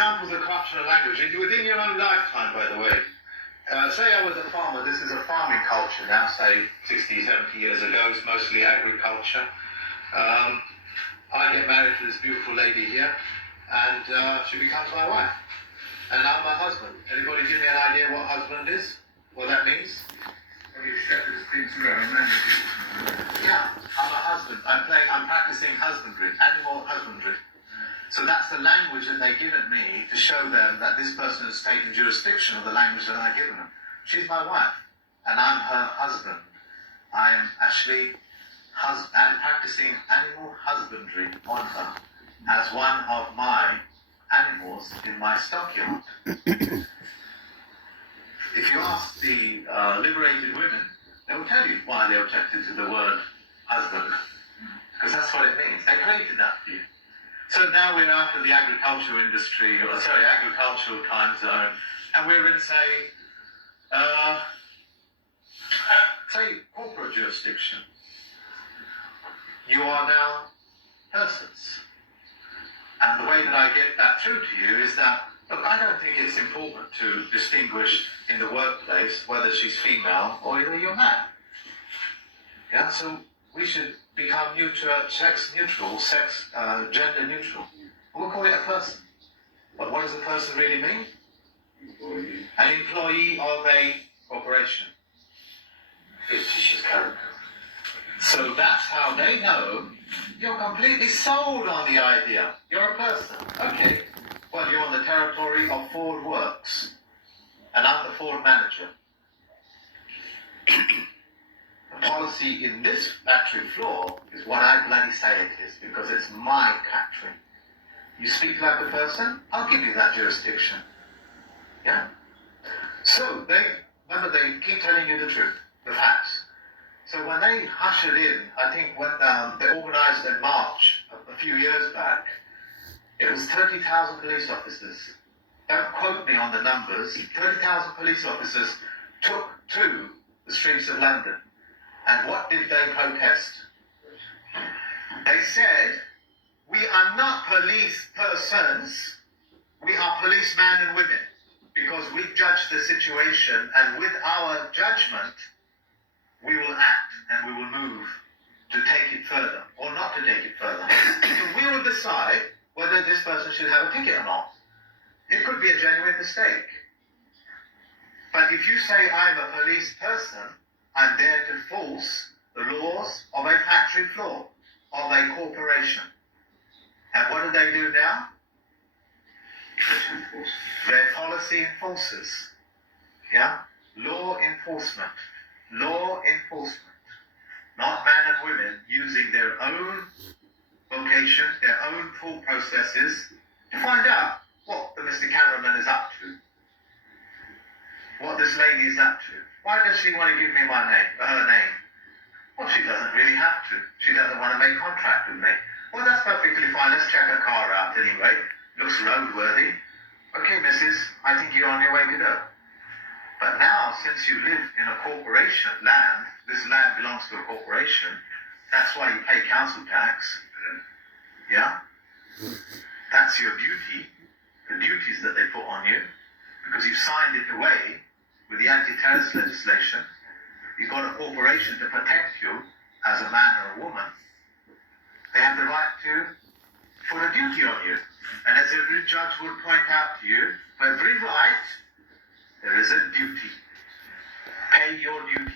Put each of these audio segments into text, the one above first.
examples of corruption of language within your own lifetime, by the way. Say I was a farmer. This is a farming culture now, say 60, 70 years ago. It's mostly agriculture. I get married to this beautiful lady here, and she becomes my wife. And I'm her husband. Anybody give me an idea what husband is? What that means? Yeah, I'm a husband. I'm practicing husbandry, animal husbandry. So that's the language that they give at me to show them that this person has taken jurisdiction of the language that I've given them. She's my wife, and I'm her husband. I am actually practicing animal husbandry on her as one of my animals in my stockyard. If you ask the liberated women, they will tell you why they objected to the word husband, because that's what it means. They created that for you. So now we're out of the agricultural time zone, and we're in, say corporate jurisdiction. You are now persons. And the way that I get that through to you is that, look, I don't think it's important to distinguish in the workplace whether she's female or whether you're man. Yeah, so we should become sex neutral, gender neutral. We'll call it a person. But what does a person really mean? Employee. An employee of a corporation. Fictitious character. So that's how they know you're completely sold on the idea. You're a person. Okay. Well, you're on the territory of Ford Works. And I'm the Ford manager. The policy in this factory floor is what I bloody say it is, because it's my factory. You speak like a person, I'll give you that jurisdiction. Yeah? So they keep telling you the truth, the facts. So when they ushered in, I think when they organized a march a few years back, it was 30,000 police officers. Don't quote me on the numbers. 30,000 police officers took to the streets of London. And what did they protest? They said, we are not police persons, we are policemen and women, because we judge the situation, and with our judgment, we will act and we will move to take it further, or not to take it further. So we will decide whether this person should have a ticket or not. It could be a genuine mistake. But if you say I'm a police person, I'm there to force the laws of a factory floor, of a corporation. And what do they do now? They're policy enforcers. Yeah? Law enforcement. Law enforcement. Not men and women using their own vocation, their own thought processes to find out what the Mr. Cameraman is up to. What this lady is up to. Why does she want to give me her name? Well, she doesn't really have to. She doesn't want to make contact with me. Well, that's perfectly fine. Let's check her car out anyway. Looks roadworthy. Okay, missus, I think you're on your way to go. But now, since you live in a corporation land, this land belongs to a corporation, that's why you pay council tax. Yeah? That's your duty, the duties that they put on you, because you signed it away with the anti-terrorist legislation. You've got a corporation to protect you as a man or a woman. They have the right to put a duty on you. And as every judge would point out to you, for every right, there is a duty. Pay your duty.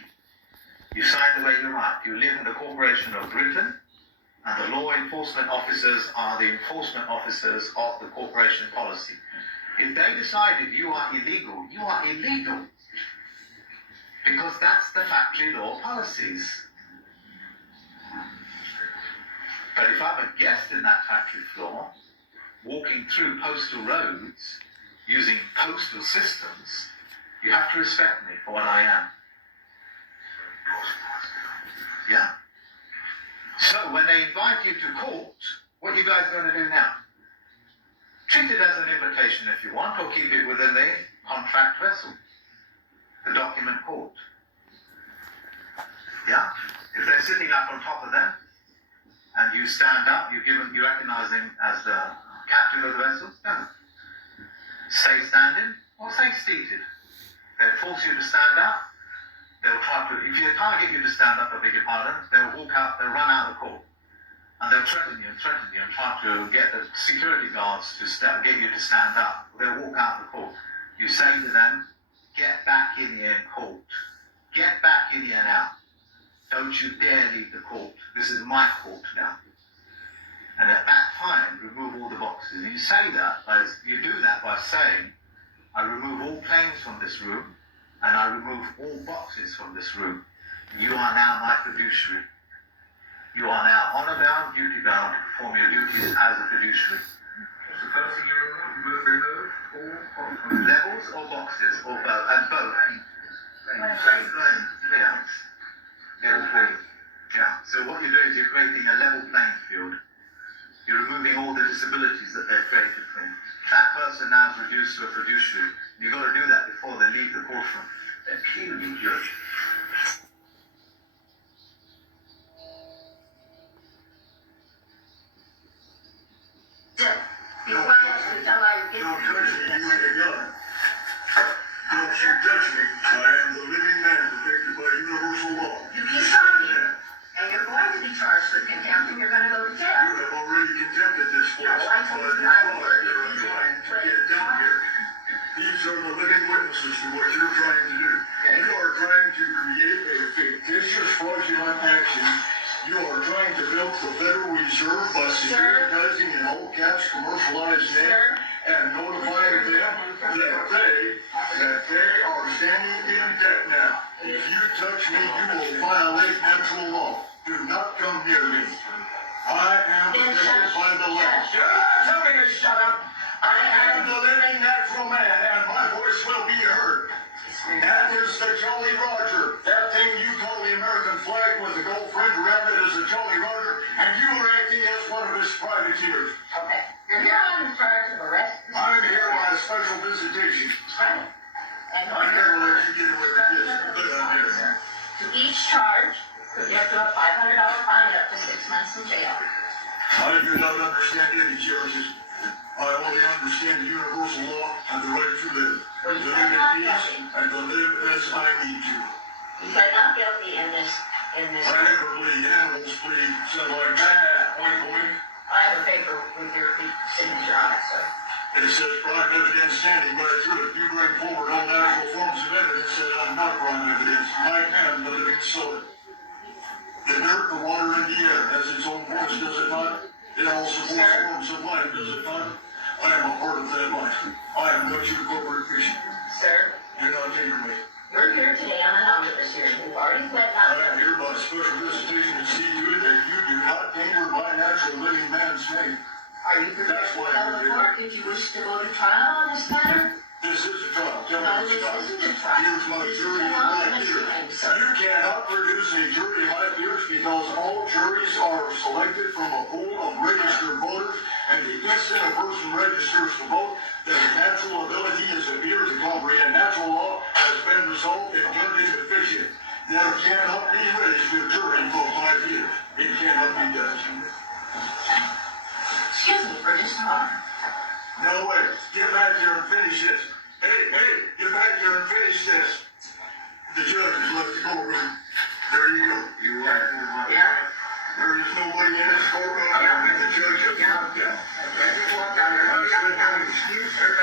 You signed away your right. You live in the corporation of Britain, and the law enforcement officers are the enforcement officers of the corporation policy. If they decided you are illegal, you are illegal. Because that's the factory law policies. But if I'm a guest in that factory floor, walking through postal roads, using postal systems, you have to respect me for what I am. Yeah? So when they invite you to court, what are you guys going to do now? Treat it as an invitation if you want, or keep it within the contract vessel, the document court. Yeah? If they're sitting up on top of them, and you stand up, you recognize him as the captain of the vessel, yeah. Stay standing or stay seated. They'll force you to stand up. They'll try to, if they can't get you to stand up, I beg your pardon, they'll walk out, they'll run out of the court. And they'll threaten you and try to get the security guards to get you to stand up. They'll walk out of the court. You say to them, get back in here in court. Get back in here now. Don't you dare leave the court. This is my court now. And at that time, remove all the boxes. And you say that, you do that by saying, I remove all planes from this room, and I remove all boxes from this room. You are now my fiduciary. You are now honor-bound, duty-bound to perform your duties as a fiduciary. What's the first thing you remove? All levels or boxes, or both, and both. Planes. Yeah. Level planes. Yeah. So what you're doing is you're creating a level playing field. You're removing all the disabilities that they've created for you. That person now is reduced to a fiduciary. You've got to do that before they leave the courtroom. They're clearly judged. Don't touch me, you ain't a gun. Don't you touch me. I am the living man protected by universal law. You keep talking, and you're going to be charged with contempt, and you're going to go to jail. You have already contempted this place. No, I told you by I the would. fraud that are trying to get done here. These are the living witnesses to what you're trying to do. You are trying to create a fictitious fraudulent action. You are trying to milk the Federal Reserve by securitizing in all caps commercialized name and notifying them that they are standing in debt now. If you touch me, you will violate natural law. Do not come near me. I am protected by the law. Tell me to shut up. I am the living natural man, and my voice will be heard. That is the Jolly Roger. That thing you call the American flag with the gold fringe around it is the Jolly Roger, and you are acting as one of his privateers. Okay. You're here on charge of arrest. I'm here by a special visitation. Right. And I never let you get away with this, but I'm here. to each charge, could get to a $500 fine up to 6 months in jail. I do not understand any charges. I only understand the universal law and the right to live. To live in peace and to live as I need to. You pled not guilty in this. I never plead animals plead, so like that, oink oink. I have a paper with your signature on it, sir. It says prime evidence standing right through it. You bring forward all natural forms of evidence that I'm not prime evidence. I am the living soil. The dirt, the water, and the air has its own voice, does it not? It all supports forms of life, does it not? I am a part of that life. I am what you corporate fishing. Sir, Do not hinder me. you're here today on an omnibus hearing. You've already pled not I am guilty. here by special visitation to see to it that you do not anger my natural living man's name. Are you prepared That's to why tell I'm the here. court if you wish to go to trial on this matter? This is a trial. Tell No, me this it's isn't a not. trial. Here's my This is jury an in my omnibus theater. hearing, sir. You cannot produce a jury in my theaters because all juries are selected from a pool of registered voters, and the instant a person registers to vote, their natural ability is to appear to comprehend natural law has been resolved and turned into fiction. There cannot be registered jury for my theater. It cannot be done. Excuse me for just a moment. No way. Get back here and finish this. Hey, get back here and finish this. The judge has left the courtroom. There you go. You are. Yeah? There is nobody in this courtroom. The judge has walked out. I just walked out here. I said, don't excuse her.